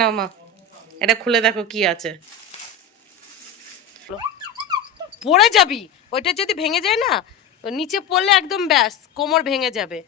না মা, এটা খুলে দেখো কি আছে। পড়ে যাবি, ওইটা যদি ভেঙে যায় না তো নিচে পড়লে একদম ব্যাস কোমর ভেঙে যাবে।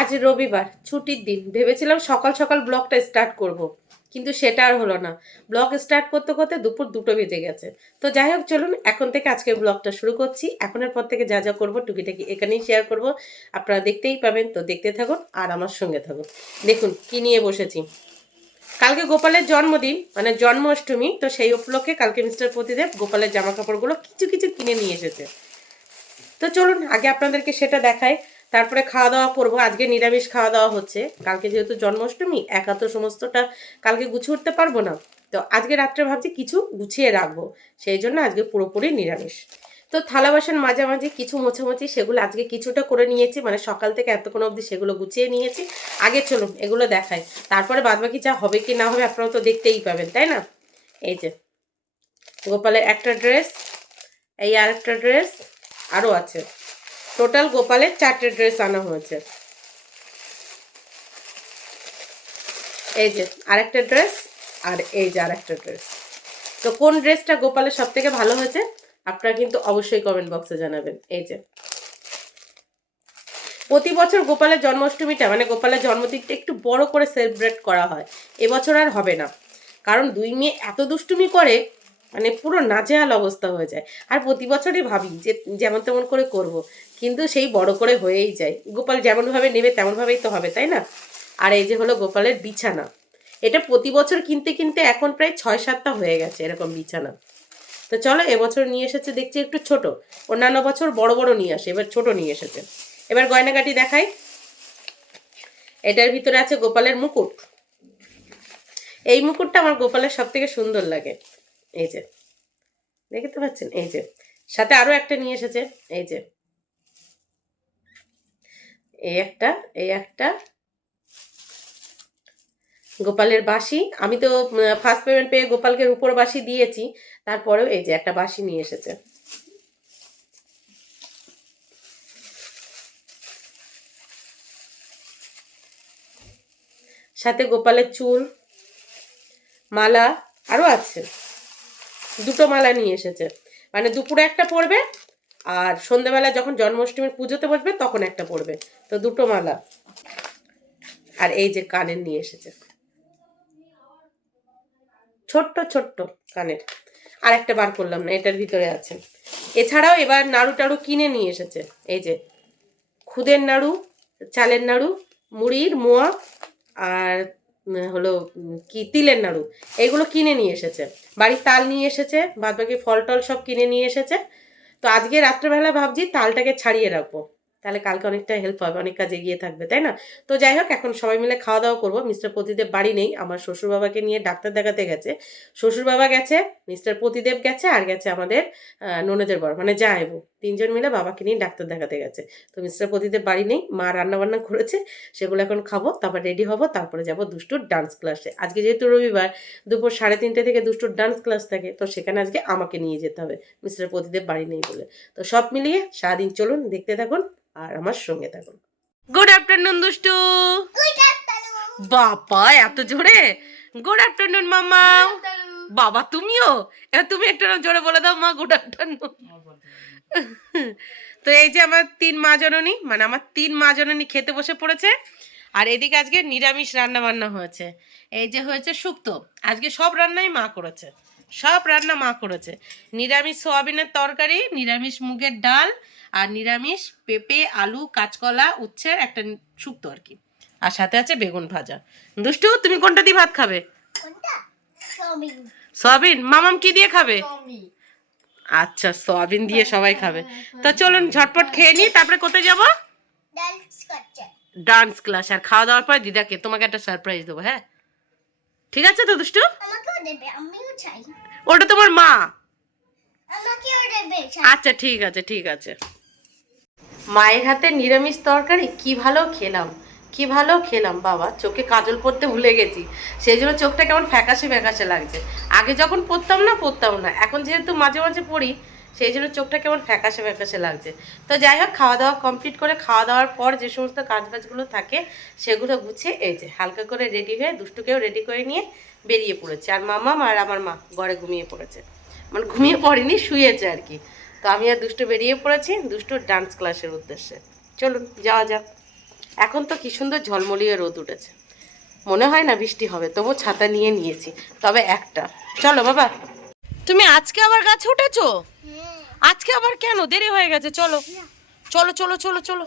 আজ রবিবার, ছুটির দিন, ভেবেছিলাম সকাল সকাল ব্লগটা স্টার্ট করব, কিন্তু সেটা আর হলো না। ব্লগ স্টার্ট করতে করতে দুপুর 2টো বেজে গেছে। তো যাই হোক, চলুন এখন থেকে আজকের ব্লগটা শুরু করছি। এখনের পর থেকে যা যা করবো টুকিটাকি এখানেই শেয়ার করব, আপনারা দেখতেই পাবেন। তো দেখতে থাকুন আর আমার সঙ্গে থাকুন। দেখুন কি নিয়ে বসেছি। কালকে গোপালের জন্মদিন, মানে জন্মাষ্টমী, তো সেই উপলক্ষে কালকে মিস্টার প্রতিদেব গোপালের জামা কাপড়গুলো কিছু কিছু কিনে নিয়ে এসেছে। তো চলুন আগে আপনাদেরকে সেটা দেখাই, তারপরে খাওয়া দাওয়া করবো। আজকে নিরামিষ খাওয়া দাওয়া হচ্ছে, কালকে যেহেতু জন্মাষ্টমী একা তো সমস্তটা কালকে গুছিয়ে উঠতে পারবো না। তো আজকে রাত্রে ভাবছি কিছু গুছিয়ে রাখবো, সেই জন্য আজকে পুরোপুরি নিরামিষ। তো থালা বাসন মাঝামাঝি কিছু মোছামুছি সেগুলো আজকে কিছুটা করে নিয়েছি, মানে সকাল থেকে এতক্ষণ অবধি সেগুলো গুছিয়ে নিয়েছি। আগে চলুন এগুলো দেখাই, তারপরে বাদবাকি যা হবে কি না হবে আপনারা তো দেখতেই পাবেন, তাই না? এই যে গোপালের একটা ড্রেস, এই আর একটা ড্রেস, আরও আছে। টোটাল গোপালের 4টে ড্রেস আনা হয়েছে। এই যে আরেকটা ড্রেস, আর এই যে আরেকটা ড্রেস। তো কোন ড্রেসটা গোপালের সব থেকে ভালো হয়েছে আপনারা কিন্তু অবশ্যই কমেন্ট বক্সে জানাবেন। এই যে প্রতি বছর গোপালের জন্মাষ্টমীটা, মানে গোপালের জন্মদিনটা একটু বড় করে সেলিব্রেট করা হয়। এবছর আর হবে না, কারণ দুই মেয়ে এত দুষ্টুমি করে, মানে পুরো নাজেহাল অবস্থা হয়ে যায়। আর প্রতি বছরই ভাবি যে যেমন তেমন করে করব, কিন্তু সেই বড় করে হয়েই যায়। গোপাল যেমনভাবে নেবে তেমনভাবেই তো হবে, তাই না? আর এই যে হলো গোপালের বিছানা। এটা প্রতি বছর কিনতে কিনতে এখন প্রায় 6-7টা হয়ে গেছে এরকম বিছানা। তো চলো, এবছর নিয়ে এসেছে দেখছি একটু ছোট। অন্যান্য বছর বড় বড় নিয়ে আসে, এবার ছোট নিয়ে এসেছে। এবার গয়নাগাটি দেখাই। এটার ভিতরে আছে গোপালের মুকুট। এই মুকুটটা আমার গোপালের সব থেকে সুন্দর লাগে। এই যে দেখতে পাচ্ছেন, এই যে সাথে আরো একটা নিয়ে এসেছে। এই যে এই একটা গোপালের বাঁশি। আমি তো ফার্স্ট পেমেন্ট পেয়ে গোপালকে রূপোর বাঁশি দিয়েছি, তারপরেও এই যে একটা বাঁশি নিয়ে এসেছে। সাথে গোপালের চুল, মালা, আরো আছে। 2টো মালা নিয়ে এসেছে, মানে দুপুরে একটা পরবে আর সন্ধ্যেবেলা যখন জন্মাষ্টমীর পুজোতে বসবে তখন একটা পরবে। তো 2টো মালা। আর এই যে কানের নিয়ে এসেছে, ছোট্ট ছোট্ট কানের। আর একটা বার করলাম না, এটার ভিতরে আছে। এছাড়াও এবার নাড়ু টাড়ু কিনে নিয়ে এসেছে। এই যে খুদের নাড়ু, চালের নাড়ু, মুড়ির মোয়া, আর হলো কি তিলের নাড়ু, এইগুলো কিনে নিয়ে এসেছে। বাড়ির তাল নিয়ে এসেছে, বাদ বাকি ফল টল সব কিনে নিয়ে এসেছে। তো আজকে রাত্রেবেলা ভাবছি তালটাকে ছাড়িয়ে রাখবো, তাহলে কালকে অনেকটা হেল্প হবে, অনেক কাজ এগিয়ে থাকবে, তাই না? তো যাই হোক, এখন সবাই মিলে খাওয়া দাওয়া করবো। মিস্টার প্রতিদেব বাড়ি নেই, আমার শ্বশুর বাবাকে নিয়ে ডাক্তার দেখাতে গেছে। শ্বশুর বাবা গেছে, মিস্টার প্রতিদেব গেছে, আর গেছে আমাদের ননদের বর, মানে জামাইবু। 3জন মিলে বাবাকে নিয়ে ডাক্তার দেখাতে গেছে। তো মিস্টার প্রতিদেব বাড়ি নেই, মা রান্না বান্না করেছে, সেগুলো এখন খাবো, তারপর রেডি হবো, তারপরে যাব দুষ্টুর ডান্স ক্লাসে। আজকে যেহেতু রবিবার, দুপুর 3:30 থেকে দুষ্টুর ডান্স ক্লাস থাকে, তো সেখানে আজকে আমাকে নিয়ে যেতে হবে, মিস্টার প্রতিদেব বাড়ি নেই বলে। তো সব মিলিয়ে সারাদিন চলুন দেখতে থাকুন আর আমার সঙ্গে থাকুন। গুড আফটারনুন দুষ্টু। বাবা এত জোরে! গুড আফটারনুন মামা। বাবা তুমিও, এবার তুমি একটা জোরে বলে দাও মা, গুড আফটারনুন। তো এই যে আমার 3 মা জননী, মানে আমার 3 মা জননী খেতে বসে পড়েছে। আর এদিকে আজকে নিরামিষ রান্না বান্না হয়েছে। এই যে হয়েছে শুক্তো, আজকে সব রান্নাই মা করেছে, সব রান্না মা করেছে। নিরামিষ সোয়াবিনের তরকারি, নিরামিষ মুগের ডাল, আর নিরামিষ পেঁপে আলু কাঁচকলা উচ্ছের একটা শুক্তো আর কি। আর সাথে আছে বেগুন ভাজা। দুষ্টু তুমি কোনটা দিয়ে ভাত খাবে? সয়াবিন। মামাম কি দিয়ে খাবে? আচ্ছা, সয়াবিন দিয়ে সবাই খাবে। তো চলুন ঝটপট খেয়ে নিই, তারপরে কোথায় যাব? Dance class. আর খাওয়া দাওয়ার পর দিদাকে তোমাকে একটা সারপ্রাইজ দেবো, হ্যাঁ? ঠিক আছে তো দুষ্টু? ওটা তোমার মা। আচ্ছা ঠিক আছে ঠিক আছে। মায়ের হাতে নিরামিষ তরকারি কি ভালো খেলাম, কি ভালো খেলাম বাবা। চোখে কাজল পরতে ভুলে গেছি, সেই জন্য চোখটা কেমন ফ্যাকাশে ফ্যাকাশে লাগছে। আগে যখন পরতাম না, এখন যেহেতু মাঝে মাঝে পড়ি, সেই জন্য চোখটা কেমন ফ্যাকাশে ফ্যাকাশে লাগছে। তো যাই হোক, খাওয়া দাওয়া কমপ্লিট করে খাওয়া দাওয়ার পর যে সমস্ত কাজবাজগুলো থাকে সেগুলো গুছিয়ে এই যে হালকা করে রেডি হয়ে দুষ্টুকেও রেডি করে নিয়ে বেরিয়ে পড়েছে। আর মামা আর আমার মা ঘরে ঘুমিয়ে পড়েছে, মানে ঘুমিয়ে পড়েনি, শুয়েছে আর কি। তো আমি আর দুষ্টু বেরিয়ে পড়েছি দুষ্টুর ডান্স ক্লাসের উদ্দেশ্যে। চলুন যাওয়া যাক। এখন তো কি সুন্দর ঝলমলিয়ে রোদ উঠেছে, মনে হয় না বৃষ্টি হবে, তবু ছাতা নিয়ে নিয়েছি, তবে একটা। চলো বাবা। তুমি আজকে আবার গাছে উঠেছো? আজকে আবার কেন? দেরি হয়ে গেছে, চলো চলো চলো চলো চলো,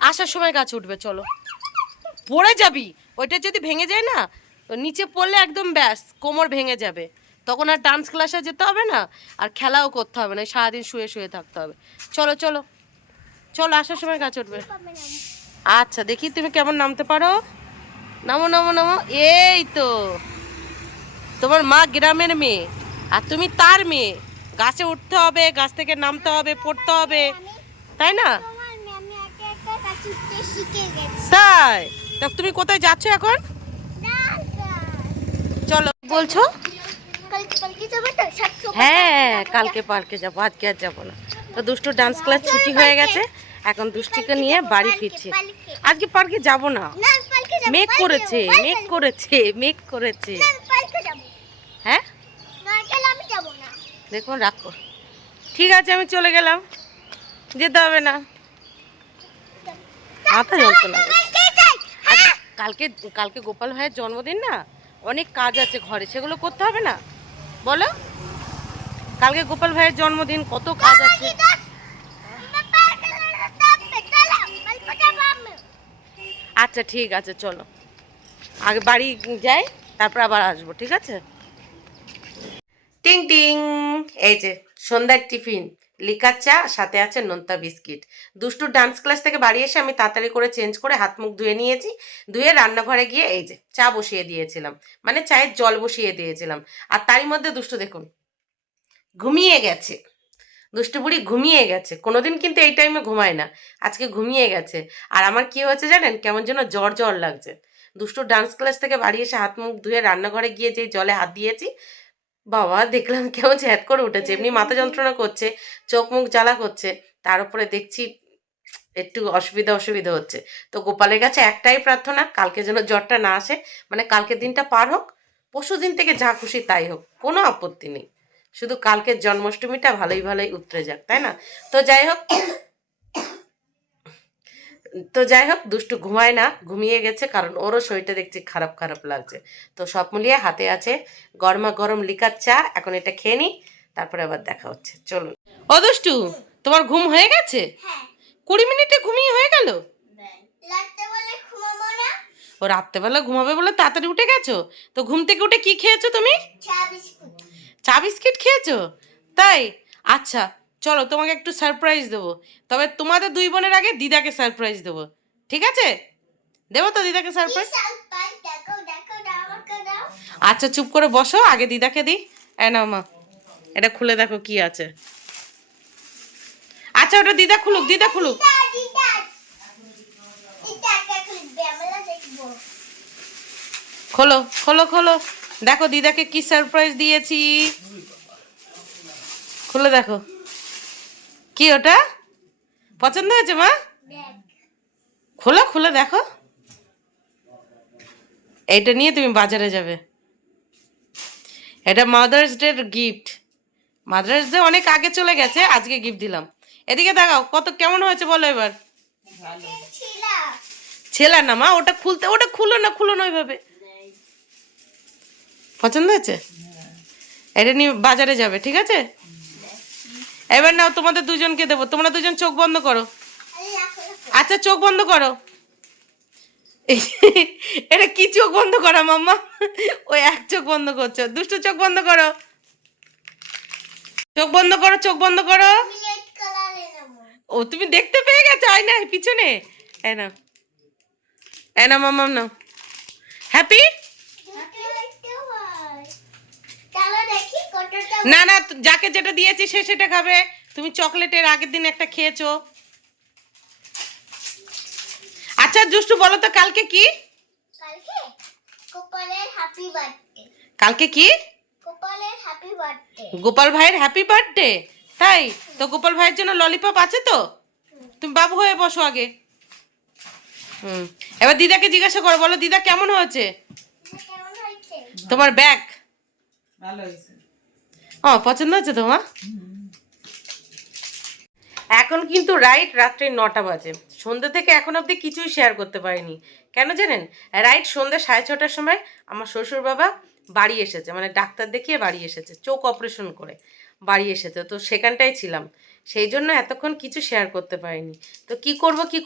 আসার সময় গাছে উঠবে, চলো। পড়ে যাবি, ওইটা যদি ভেঙে যায় না, নিচে পড়লে একদম ব্যাস কোমর ভেঙে যাবে, তখন আর ডান্স ক্লাসে যেতে হবে না, আর খেলাও করতে হবে না, সারাদিন শুয়ে শুয়ে থাকতে হবে। চলো চলো চলো, আসার সময় গাছ উঠবে। আচ্ছা দেখি তুমি কেমন নামতে পারো। নামো নামো নামো, এই তো। তোমার মা গ্রামের মেয়ে আর তুমি তার মেয়ে, গাছে উঠতে হবে, গাছ থেকে নামতে হবে, পড়তে হবে, তাই না? তাই? তা তুমি কোথায় যাচ্ছ এখন? চলো। বলছো? হ্যাঁ কালকে পার্কে যাবো, আজকে আর যাবো না। তো দুষ্টু ডান্স ক্লাস ছুটি হয়ে গেছে, এখন দুষ্টিকে নিয়ে বাড়ি ফিরছি। আজকে পার্কে যাব না, মেঘ করেছে মেঘ করেছে মেঘ করেছে। হ্যাঁ দেখুন, রাখো, ঠিক আছে আমি চলে গেলাম, যেতে হবে না। মাথা যন্ত্রণা কালকে কালকে গোপাল ভাইয়ের জন্মদিন না, অনেক কাজ আছে ঘরে, সেগুলো করতে হবে না বলো? কালকে গোপাল ভাইয়ের জন্মদিন, কত কাজ আছে। আচ্ছা ঠিক আছে, চলো আগে বাড়ি যাই, তারপর আবার আসবো, ঠিক আছে? টিং টিং, এই যে সন্ধ্যার টিফিন, লিকার চা, সাথে আছে নোনতা বিস্কিট। দুষ্টুর ডান্স ক্লাস থেকে বাড়ি এসে আমি তাড়াতাড়ি করে চেঞ্জ করে হাত মুখ ধুয়ে নিয়েছি, ধুয়ে রান্নাঘরে গিয়ে এই যে চা বসিয়ে দিয়েছিলাম, মানে চায়ের জল বসিয়ে দিয়েছিলাম। আর তারই মধ্যে দুষ্টু দেখুন ঘুমিয়ে গেছে, দুষ্টু বুড়ি ঘুমিয়ে গেছে। কোনোদিন কিন্তু এই টাইমে ঘুমায় না, আজকে ঘুমিয়ে গেছে। আর আমার কি হয়েছে জানেন, কেমন যেন জ্বর জ্বর লাগছে। দুষ্টু ডান্স ক্লাস থেকে বাড়ি এসে হাত মুখ ধুয়ে রান্নাঘরে গিয়ে যেই জলে হাত দিয়েছি, বাবা দেখলাম কেমন ঝ্যাত করে উঠেছে, এমনি মাথা যন্ত্রণা করছে, চোখ মুখ জ্বালা করছে, তার উপরে দেখছি একটু অসুবিধা হচ্ছে। তো গোপালের কাছে একটাই প্রার্থনা, কালকে যেন জ্বরটা না আসে, মানে কালকের দিনটা পার হোক, পরশু দিন থেকে যা খুশি তাই হোক, কোনো আপত্তি নেই, শুধু কালকের জন্মাষ্টমীটা ভালোই ভালোই উতরে যাক, তাই না? তো যাই হোক দুষ্টু ঘুমায় না, ঘুমিয়ে গেছে, কারণ ওরও শরীরটা দেখছি খারাপ খারাপ লাগছে। তো সব মিলিয়ে হাতে আছে গরমা গরম লিকার চা, এখন এটা খেয়ে নিই, তারপরে আবার দেখা হচ্ছে, চলুন। ও দুষ্টু, তোমার ঘুম হয়ে গেছে? 20 মিনিটে ঘুমিয়ে হয়ে গেল? ও রাত্রেবেলা ঘুমাবে বলে তাড়াতাড়ি উঠে গেছো? তো ঘুম থেকে উঠে কি খেয়েছো তুমি? চা বিস্কিট খেয়েছো? তাই? আচ্ছা চলো, তোমাকে একটু সারপ্রাইজ দেবো, তবে তোমাদের দুই বোনের আগে দিদাকে সারপ্রাইজ দেবো, ঠিক আছে? দেবো তো দিদাকে সারপ্রাইজ? আচ্ছা চুপ করে বসো, আগে দিদাকে দিই। নাও মা, এটা খুলে দেখো কি আছে। আচ্ছা ওটা দিদা খুলুক, দিদা খুলুক। খোলো খোলো খোলো, দেখো দিদাকে কি সারপ্রাইজ দিয়েছি, খুলে দেখো। কি ওটা? পছন্দ হয়েছে মা? খোলো খুলে দেখো, এইটা নিয়ে তুমি বাজারে যাবে, এটা mother's day gift. Mother's day অনেক আগে চলে গেছে, আজকে গিফট দিলাম। এদিকে দেখাও কত কেমন হয়েছে বলো এবার। ছেলা না মা, ওটা খুলতে, ওটা খুলো না ওইভাবে। পছন্দ হয়েছে? এটা নিয়ে বাজারে যাবে, ঠিক আছে? এবার নাও, তোমাদের দুজনকে দেবো, তোমরা দুজন চোখ বন্ধ করো। আচ্ছা চোখ বন্ধ করো। এটা কি চোখ বন্ধ করা মাম্মা? ওই এক চোখ বন্ধ করছো, দুষ্টু চোখ বন্ধ করো, চোখ বন্ধ করো, চোখ বন্ধ করো। ও তুমি দেখতে পেয়ে গেছো আয়নায় পিছনে? এনা এনা মাম্মা নাও, হ্যাপি। না না, যাকে যেটা দিয়েছি সে সেটা খাবে, তুমি চকলেটের আগের দিন একটা খেয়েছো। আচ্ছা দুষ্টু বলো তো কালকে কি? কালকে কি? গোপাল ভাইয়ের হ্যাপি বার্থডে। তাই তো গোপাল ভাইয়ের জন্য ললিপপ আছে তো? তুমি বাবু হয়ে বসো আগে। হুম, এবার দিদাকে জিজ্ঞাসা করো, বলো দিদা কেমন হয়েছে তোমার ব্যাগ? ভালো হয়েছে। ও পছন্দ হয়েছে তোমার? এখন কিন্তু রাইট রাত্রি 9টা বাজে। সন্ধ্যে থেকে এখন অবধি কিছুই শেয়ার করতে পারিনি। কেন জানেন? রাইট সন্ধ্যে 6:30টার সময় আমার শ্বশুর বাবা বাড়ি এসেছে, মানে ডাক্তার দেখিয়ে বাড়ি এসেছে, চোখ অপারেশন করে বাড়ি এসেছে, তো সেখানটাই ছিলাম। সেই জন্য এতক্ষণ কিছু শেয়ার করতে পারিনি। তো কি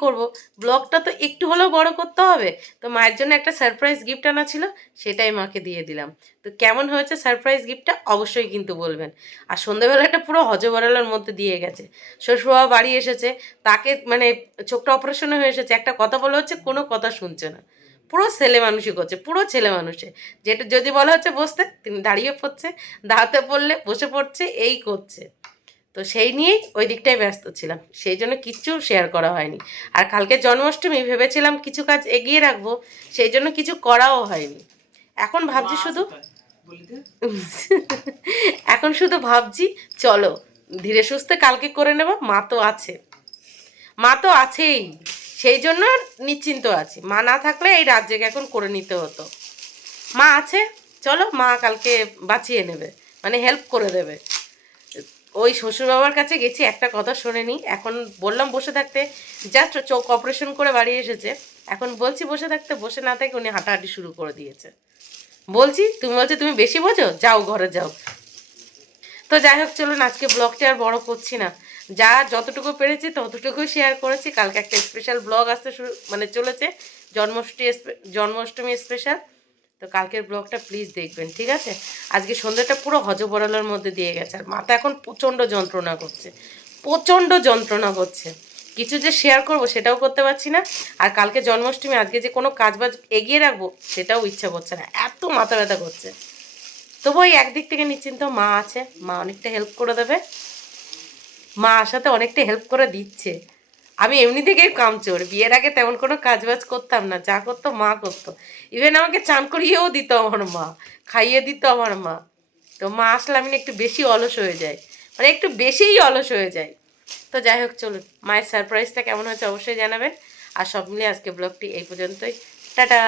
করব, ব্লগটা তো একটু হলেও বড় করতে হবে। তো মায়ের জন্য একটা সারপ্রাইজ গিফট আনা ছিল, সেটাই মাকে দিয়ে দিলাম। তো কেমন হয়েছে সারপ্রাইজ গিফটটা অবশ্যই কিন্তু বলবেন। আর সন্ধ্যেবেলাটা পুরো হজবরলার মধ্যে দিয়ে গেছে। শ্বশুরবাবা বাড়ি এসেছে, তাকে মানে চোখটা অপারেশন হয়ে এসেছে, একটা কথা বলা হচ্ছে কোনো কথা শুনছে না, পুরো ছেলে মানুষই করছে, পুরো ছেলে মানুষে। যেটা যদি বলা হচ্ছে বসতে, তিনি দাঁড়িয়ে পড়ছে, দাঁড়াতে পড়লে বসে পড়ছে, এই করছে। তো সেই নিয়েই ওই দিকটাই ব্যস্ত ছিলাম, সেই জন্য কিচ্ছু শেয়ার করা হয়নি। আর কালকে জন্মাষ্টমী, ভেবেছিলাম কিছু কাজ এগিয়ে রাখবো, সেই জন্য কিছু করাও হয়নি। এখন ভাবছি শুধু এখন শুধু ভাবছি চলো ধীরে সুস্থে কালকে করে নেব, মা তো আছে, মা তো আছেই, সেই জন্য নিশ্চিন্ত আছি। মা না থাকলে এই রাত জেগে এখন করে নিতে হতো। মা আছে, চলো মা কালকে বাঁচিয়ে নেবে, মানে হেল্প করে দেবে। ওই শ্বশুর বাবার কাছে গেছি, একটা কথা শোনেনি, এখন বললাম বসে থাকতে, জাস্ট চোখ অপারেশন করে বাড়ি এসেছে, এখন বলছি বসে থাকতে, বসে না থাকে উনি হাঁটাহাঁটি শুরু করে দিয়েছে। বলছি তুমি, বলছে তুমি বেশি বোঝো, যাও ঘরে যাও। তো যাই হোক চলুন, আজকে ব্লগটা আর বড় করছি না, যা যতটুকু পেরেছি ততটুকুই শেয়ার করেছি। কালকে একটা স্পেশাল ব্লগ আসতে মানে চলেছে, জন্মাষ্টমী স্পেশাল। তো কালকের ব্লগটা প্লিজ দেখবেন, ঠিক আছে? আজকে সন্ধ্যাটা পুরো হজবরলার মধ্যে দিয়ে গেছে, আর মাথা এখন প্রচণ্ড যন্ত্রণা করছে, প্রচণ্ড যন্ত্রণা করছে। কিছু যে শেয়ার করব সেটাও করতে পারছি না, আর কালকে জন্মাষ্টমী, আজকে যে কোনো কাজবাজ এগিয়ে রাখবো সেটাও ইচ্ছা করছে না, এত মাথা ব্যথা করছে। তবু ওই একদিক থেকে নিশ্চিন্ত, মা আছে, মা অনেকটা হেল্প করে দেবে, মা আসাতে অনেকটা হেল্প করে দিচ্ছে। আমি এমনি থেকেই কামচোর, বিয়ের আগে তেমন কোনো কাজবাজ করতাম না, যা করতো মা করতো। ইভেন আমাকে চান করিয়েও দিত আমার মা, খাইয়ে দিত আমার মা। তো মা আসলে আমি না একটু বেশি অলস হয়ে যাই, মানে একটু বেশিই অলস হয়ে যায়। তো যাই হোক চলুন, মায়ের সারপ্রাইজটা কেমন হয়েছে অবশ্যই জানাবেন। আর সব মিলিয়ে আজকে ব্লগটি এই পর্যন্তই। টাটা।